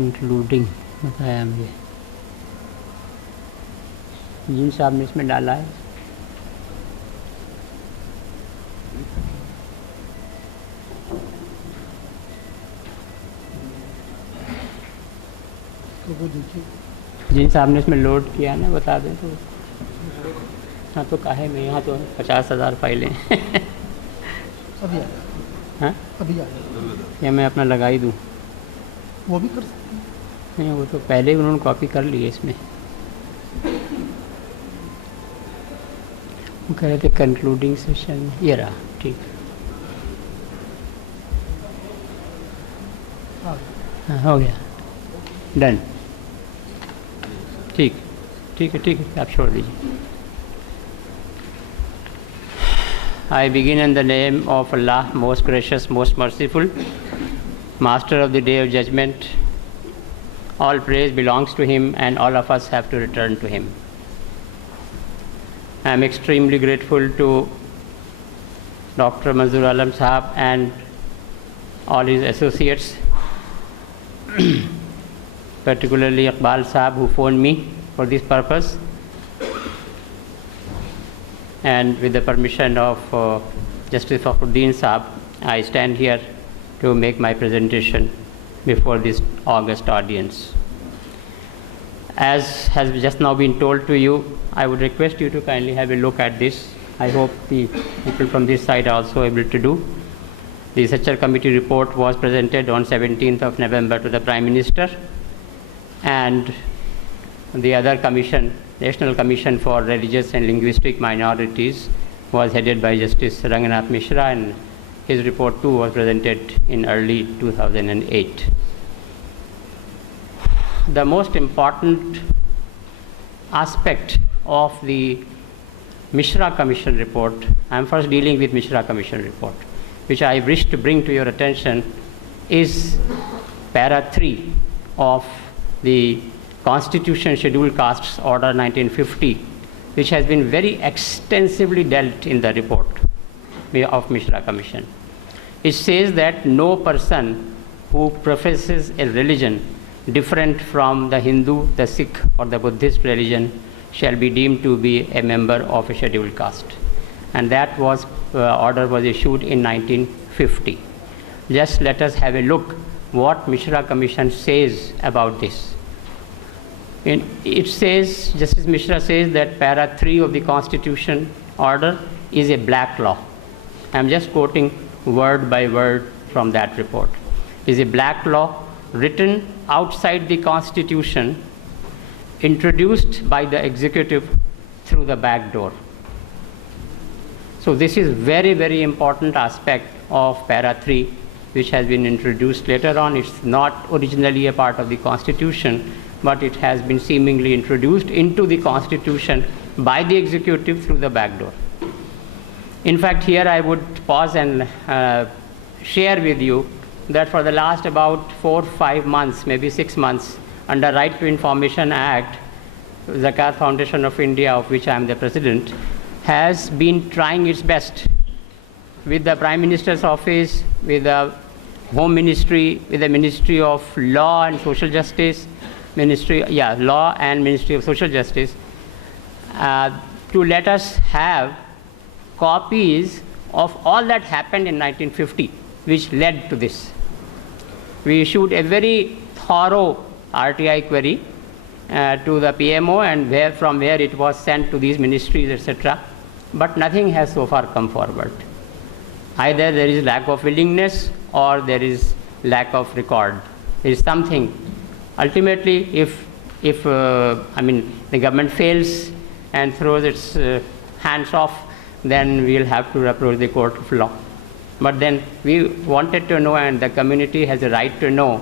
Concluding बताया मुझे। जिन साहब ने इसमें डाला है जिन साहब ने इसमें लोड किया ना बता दें तो। हाँ तो काहे में यहाँ तो 50,000 फाइलें अभी हाँ अभी या मैं अपना लगा ही दूँ? वो भी कर सकते नहीं वो तो पहले ही उन्होंने कॉपी कर ली है इसमें। वो कह रहे थे कंक्लूडिंग सेशन, ये रहा ठीक। हाँ हो गया, डन। ठीक ठीक है, ठीक है, आप छोड़ दीजिए। I begin in the name of Allah, most gracious, most merciful, Master of the Day of Judgment. All praise belongs to Him and all of us have to return to Him. I am extremely grateful to Dr. Manzoor Alam Sahab and all his associates, particularly Iqbal Sahab who phoned me for this purpose. And with the permission of Justice Fakhruddin Sahab, I stand here to make my presentation before this august audience. As has just now been told to you, I would request you to kindly have a look at this. I hope the people from this side are also able to do. The Sachar Committee report was presented on 17th of November to the Prime Minister, and the other commission, National Commission for Religious and Linguistic Minorities, was headed by Justice Ranganath Mishra, and his report too was presented in early 2008. The most important aspect of the Mishra Commission report, I am first dealing with Mishra Commission report, which I wish to bring to your attention, is para 3 of the Constitution Scheduled Castes Order 1950, which has been very extensively dealt in the report of Mishra Commission. It says that no person who professes a religion different from the Hindu, the Sikh or the Buddhist religion shall be deemed to be a member of a scheduled caste. And that order was issued in 1950. Just let us have a look what Mishra Commission says about this. It says, Justice Mishra says that para 3 of the Constitution order is a black law. I am just quoting word by word from that report. Is a black law written outside the Constitution, introduced by the executive through the back door. So this is very, very important aspect of para 3, which has been introduced later on. It's not originally a part of the Constitution, but it has been seemingly introduced into the Constitution by the executive through the back door. In fact, here I would pause and share with you that for the last about 4 or 5 months, maybe 6 months, under Right to Information Act, Zakat Foundation of India, of which I am the president, has been trying its best with the Prime Minister's office, with the Home Ministry, with the Ministry of Law and Social Justice, Law and Ministry of Social Justice, to let us have copies of all that happened in 1950, which led to this. We issued a very thorough RTI query to the PMO, and from where it was sent to these ministries, etc. But nothing has so far come forward. Either there is lack of willingness or there is lack of record. There is something. Ultimately, if the government fails and throws its hands off, then we will have to approach the court of law. But then we wanted to know, and the community has a right to know,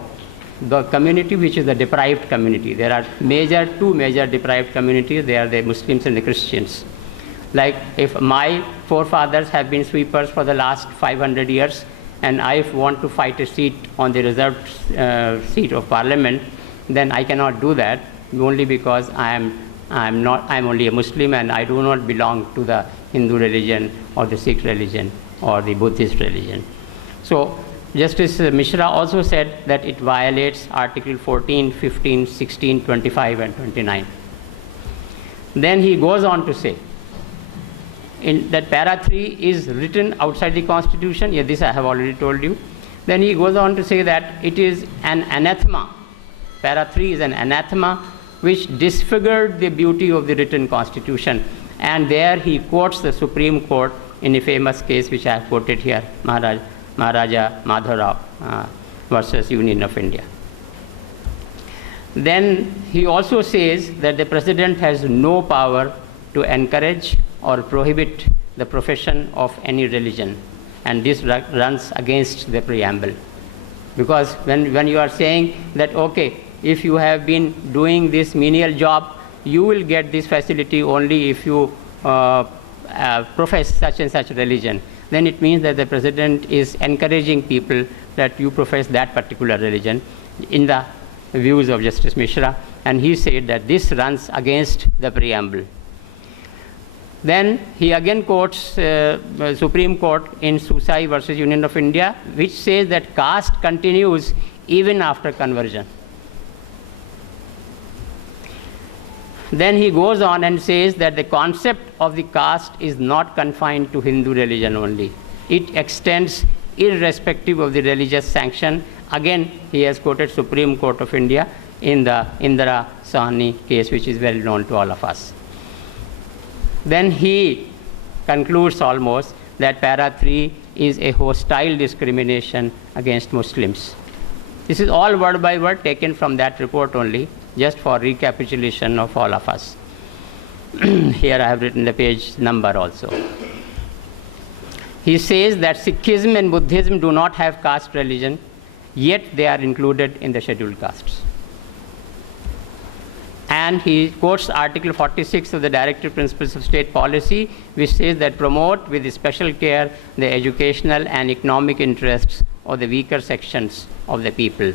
the community which is the deprived community. There are two major deprived communities. They are the Muslims and the Christians. Like if my forefathers have been sweepers for the last 500 years, and I want to fight a seat on the reserved seat of parliament, then I cannot do that only because I'm only a Muslim and I do not belong to the Hindu religion or the Sikh religion or the Buddhist religion. So Justice Mishra also said that it violates Article 14, 15, 16, 25, and 29. Then he goes on to say that para 3 is written outside the Constitution. Yeah, this I have already told you. Then he goes on to say that it is an anathema. Para 3 is an anathema which disfigured the beauty of the written Constitution. And there he quotes the Supreme Court in a famous case which I have quoted here, Maharaja Madhavrao versus Union of India. Then he also says that the President has no power to encourage or prohibit the profession of any religion, and this runs against the preamble. Because when you are saying that, okay, if you have been doing this menial job, you will get this facility only if you profess such and such religion, then it means that the President is encouraging people that you profess that particular religion in the views of Justice Mishra, and he said that this runs against the preamble. Then he again quotes Supreme Court in Susai versus Union of India, which says that caste continues even after conversion. Then he goes on and says that the concept of the caste is not confined to Hindu religion only. It extends irrespective of the religious sanction. Again, he has quoted Supreme Court of India in the Indira Sahni case, which is well known to all of us. Then he concludes almost that para 3 is a hostile discrimination against Muslims. This is all word by word taken from that report only, just for recapitulation of all of us. Here I have written the page number also. He says that Sikhism and Buddhism do not have caste religion, yet they are included in the scheduled castes. And he quotes Article 46 of the Directive Principles of State Policy, which says that promote with special care the educational and economic interests of the weaker sections of the people.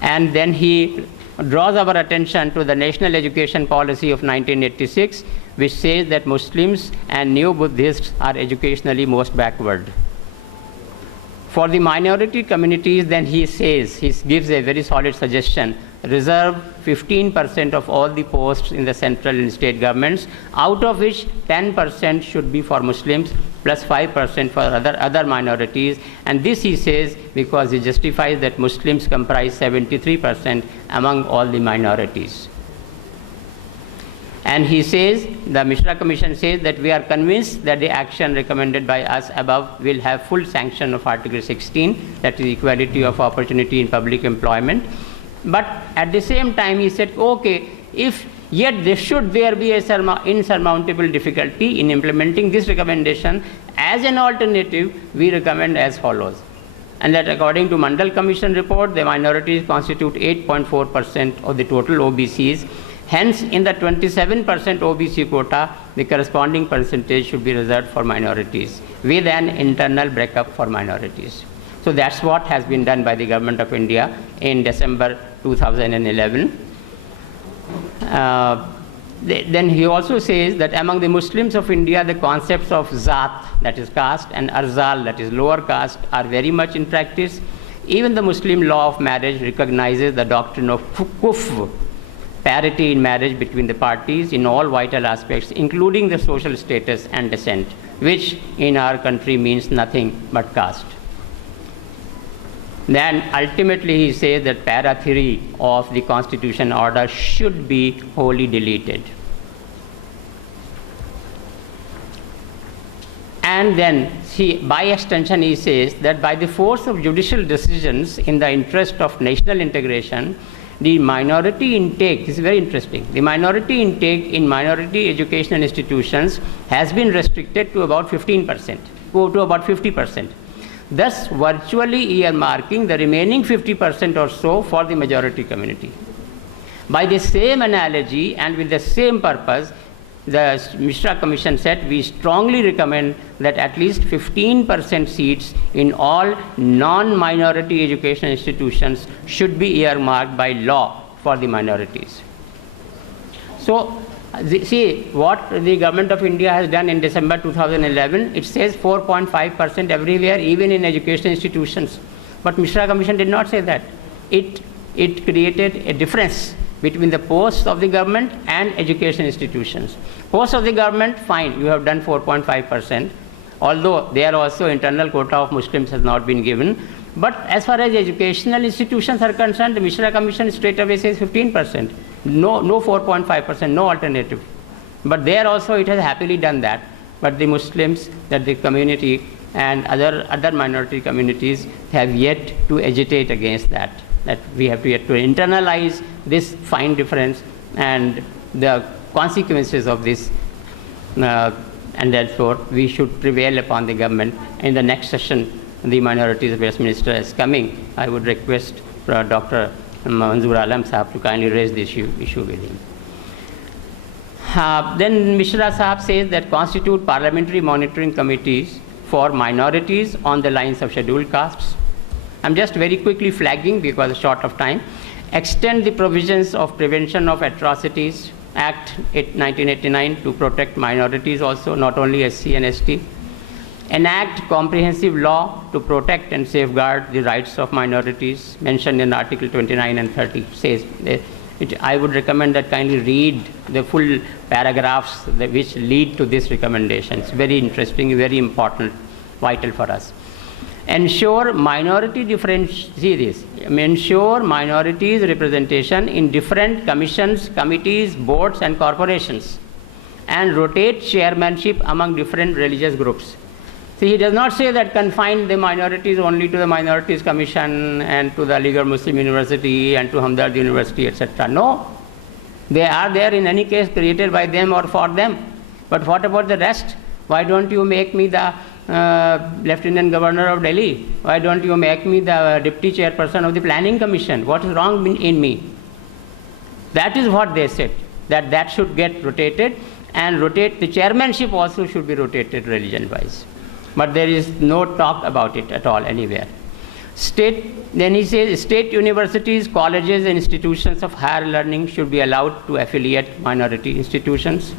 And then he draws our attention to the National Education Policy of 1986, which says that Muslims and Neo Buddhists are educationally most backward. For the minority communities, then he says, he gives a very solid suggestion: reserve 15% of all the posts in the central and state governments, out of which 10% should be for Muslims, plus 5% for other minorities. And this he says because he justifies that Muslims comprise 73% among all the minorities. And he says, the Mishra Commission says that we are convinced that the action recommended by us above will have full sanction of Article 16, that is equality of opportunity in public employment. But at the same time he said, okay, if yet there be a insurmountable difficulty in implementing this recommendation, as an alternative, we recommend as follows. And that according to Mandal Commission report, the minorities constitute 8.4% of the total OBCs. Hence, in the 27% OBC quota, the corresponding percentage should be reserved for minorities, with an internal breakup for minorities. So that's what has been done by the Government of India in December 2011. Then he also says that among the Muslims of India, the concepts of Zat, that is caste, and Arzal, that is lower caste, are very much in practice. Even the Muslim law of marriage recognizes the doctrine of Kufr, parity in marriage between the parties in all vital aspects, including the social status and descent, which in our country means nothing but caste. Then ultimately he says that para 3 of the Constitution order should be wholly deleted. And then by extension he says that by the force of judicial decisions in the interest of national integration, the minority intake, this is very interesting, the minority intake in minority educational institutions has been restricted to about 15%, to about 50%. Thus virtually earmarking the remaining 50% or so for the majority community. By the same analogy and with the same purpose, the Mishra Commission said we strongly recommend that at least 15% seats in all non-minority educational institutions should be earmarked by law for the minorities. So See, what the government of India has done in December 2011, it says 4.5% everywhere, even in education institutions. But Mishra Commission did not say that. It created a difference between the posts of the government and education institutions. Posts of the government, fine, you have done 4.5%, although there also internal quota of Muslims has not been given. But as far as educational institutions are concerned, the Mishra Commission straight away says 15%. No 4.5%, no alternative. But there also it has happily done that. But the Muslims, that the community and other minority communities have yet to agitate against that. That we have to yet to internalize this fine difference and the consequences of this. And therefore, we should prevail upon the government. In the next session, the Minorities Affairs Minister is coming. I would request Dr. Manzoor Alam Sahab to kindly raise this issue with him. Then Mishra Sahab says that constitute parliamentary monitoring committees for minorities on the lines of scheduled castes. I'm just very quickly flagging because short of time. Extend the provisions of Prevention of Atrocities Act 1989 to protect minorities also, not only SC and ST. Enact comprehensive law to protect and safeguard the rights of minorities mentioned in Article 29 and 30 says. I would recommend that kindly read the full paragraphs which lead to this recommendation. It's very interesting, very important, vital for us. Ensure minorities representation in different commissions, committees, boards and corporations, and rotate chairmanship among different religious groups. See, he does not say that confine the minorities only to the Minorities Commission and to the Aligarh Muslim University and to Hamdard University, etc. No, they are there in any case created by them or for them. But what about the rest? Why don't you make me the Lieutenant Governor of Delhi? Why don't you make me the Deputy Chairperson of the Planning Commission? What is wrong in me? That is what they said, that should get rotated, and rotate the chairmanship also should be rotated religion-wise. But there is no talk about it at all anywhere. Then he says state universities, colleges and institutions of higher learning should be allowed to affiliate minority institutions.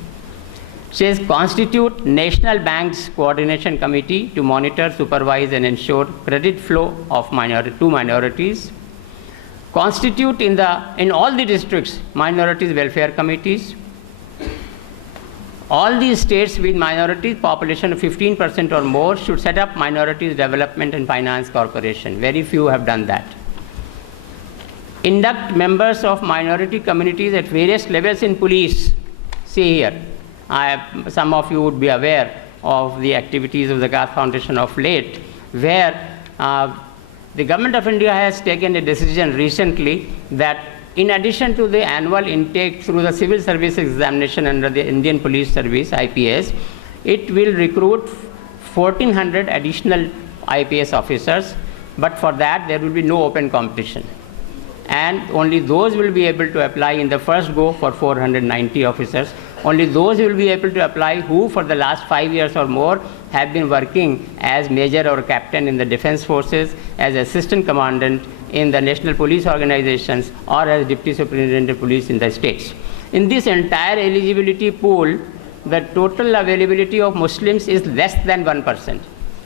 Says constitute National Bank's Coordination Committee to monitor, supervise and ensure credit flow of to minorities. Constitute in all the districts minorities welfare committees. All these states with minorities population of 15% or more should set up Minorities Development and Finance Corporation. Very few have done that. Induct members of minority communities at various levels in police. See here, some of you would be aware of the activities of the Zakat Foundation of late, where the Government of India has taken a decision recently that in addition to the annual intake through the civil service examination under the Indian Police Service, IPS, it will recruit 1,400 additional IPS officers, but for that there will be no open competition. And only those will be able to apply in the first go for 490 officers. Only those will be able to apply who for the last 5 years or more have been working as major or captain in the defense forces, as assistant commandant in the national police organizations, or as deputy superintendent of police in the states. In this entire eligibility pool, the total availability of Muslims is less than 1%.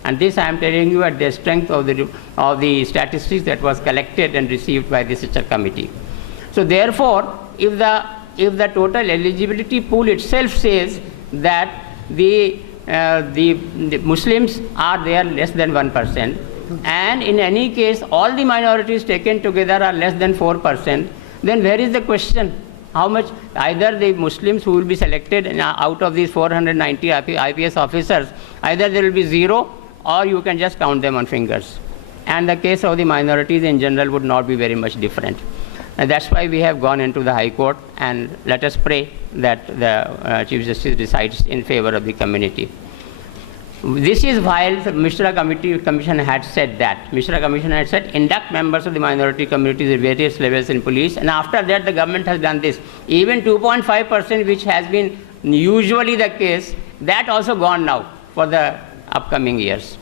And this I am telling you at the strength of the statistics that was collected and received by the Sichar committee. So therefore, if the total eligibility pool itself says that the Muslims are there less than 1%, and in any case all the minorities taken together are less than 4%, then where is the question? How much, either the Muslims who will be selected out of these 490 IPS officers, either there will be 0 or you can just count them on fingers. And the case of the minorities in general would not be very much different. And that's why we have gone into the High Court, and let us pray that the Chief Justice decides in favor of the community. This is while the Mishra Commission had said that. Mishra Commission had said, induct members of the minority communities at various levels in police, and after that the government has done this. Even 2.5%, which has been usually the case, that also gone now for the upcoming years.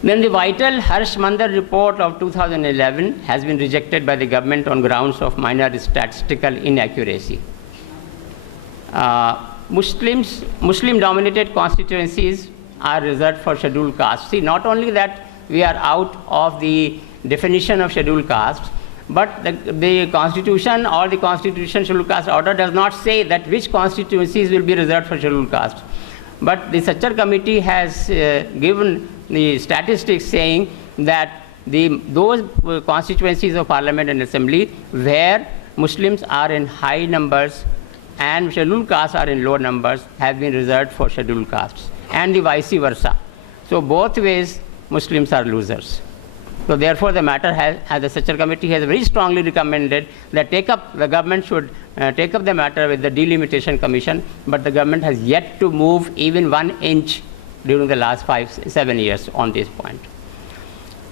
Then the vital Harsh Mandar report of 2011 has been rejected by the government on grounds of minor statistical inaccuracy. Muslim-dominated constituencies are reserved for scheduled castes. See, not only that we are out of the definition of scheduled castes, but the constitution or the constitution scheduled caste order does not say that which constituencies will be reserved for scheduled castes. But the Sachar committee has given the statistics saying that those constituencies of parliament and assembly where Muslims are in high numbers and scheduled castes are in low numbers have been reserved for scheduled castes, and the vice versa. So both ways Muslims are losers. So therefore the matter has the Sachar committee has very strongly recommended that the government should take up the matter with the delimitation commission, but the government has yet to move even 1 inch during the last 5-7 years on this point.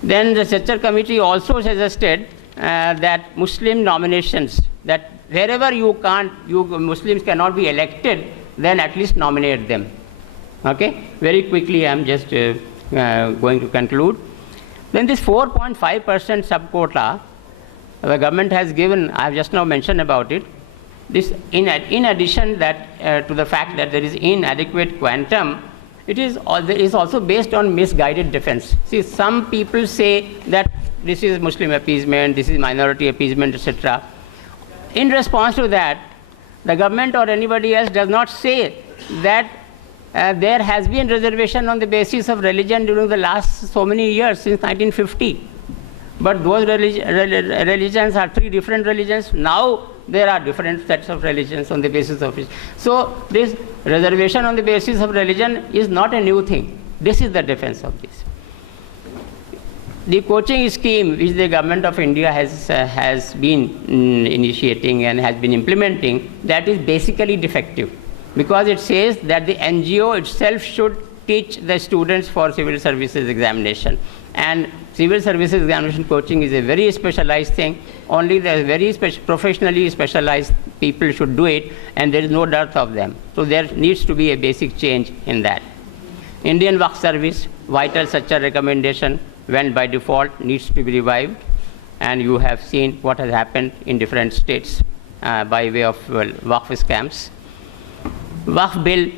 Then the Sachar committee also suggested that Muslim nominations, that wherever Muslims cannot be elected, then at least nominate them. Okay? Very quickly, I am just going to conclude. Then this 4.5% sub-quota, the government has given, I have just now mentioned about it. This, in addition to the fact that there is inadequate quantum, it is also based on misguided defense. See, some people say that this is Muslim appeasement, this is minority appeasement, etc. In response to that, the government or anybody else does not say that there has been reservation on the basis of religion during the last so many years, since 1950. But those religions are 3 different religions. Now there are different sets of religions on the basis of it. So this reservation on the basis of religion is not a new thing. This is the defense of this. The coaching scheme which the government of India has been initiating and has been implementing, that is basically defective, because it says that the NGO itself should teach the students for civil services examination. And civil services examination coaching is a very specialized thing. Only the very professionally specialized people should do it, and there is no dearth of them. So there needs to be a basic change in that. Indian Waqf Service, vital such a recommendation, when by default needs to be revived. And you have seen what has happened in different states by way of Waqf scams. Waqf bill,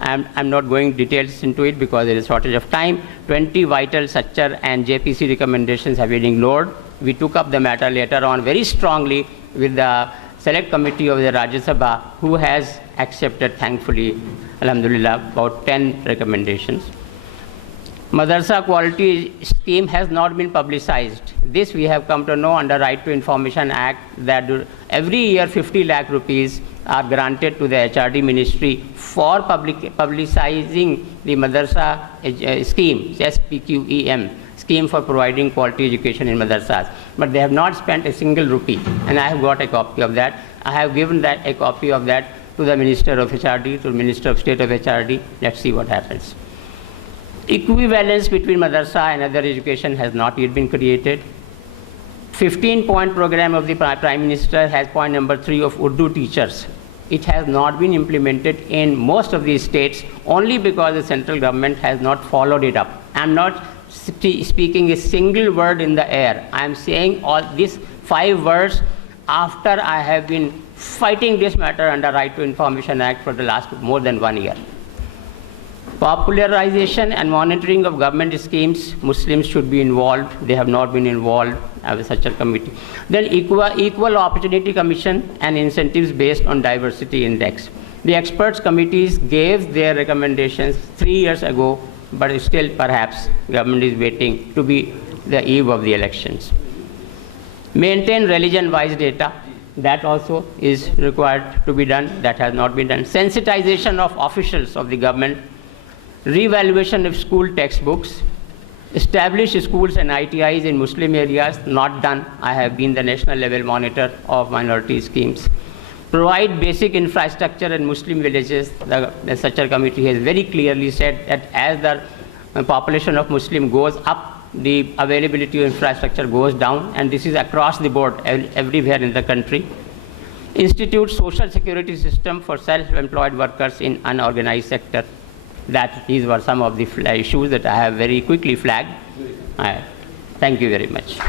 I'm not going details into it because there is shortage of time. 20 vital Sachar and JPC recommendations have been ignored. We took up the matter later on very strongly with the select committee of the Rajya Sabha, who has accepted, thankfully, alhamdulillah, about 10 recommendations. Madrasa quality scheme has not been publicized. This we have come to know under Right to Information Act, that every year 50 lakh rupees are granted to the HRD ministry for publicizing the Madrasa scheme, SPQEM, scheme for providing quality education in madrasas. But they have not spent a single rupee, and I have got a copy of that. I have given a copy of that to the Minister of HRD, to the Minister of State of HRD. Let's see what happens. Equivalence between madrasa and other education has not yet been created. 15-point program of the Prime Minister has point number 3 of Urdu teachers. It has not been implemented in most of these states only because the central government has not followed it up. I am not speaking a single word in the air. I am saying all these 5 words after I have been fighting this matter under Right to Information Act for the last more than 1 year. Popularization and monitoring of government schemes, Muslims should be involved. They have not been involved as such a committee. Then Equal Opportunity Commission and incentives based on diversity index. The experts committees gave their recommendations 3 years ago, but still perhaps government is waiting to be the eve of the elections. Maintain religion-wise data. That also is required to be done. That has not been done. Sensitization of officials of the government. Revaluation of school textbooks, establish schools and ITIs in Muslim areas, not done. I have been the national level monitor of minority schemes. Provide basic infrastructure in Muslim villages. The Sachar committee has very clearly said that as the population of Muslim goes up, the availability of infrastructure goes down, and this is across the board everywhere in the country. Institute social security system for self-employed workers in unorganized sector. These were some of the issues that I have very quickly flagged. Thank you very much.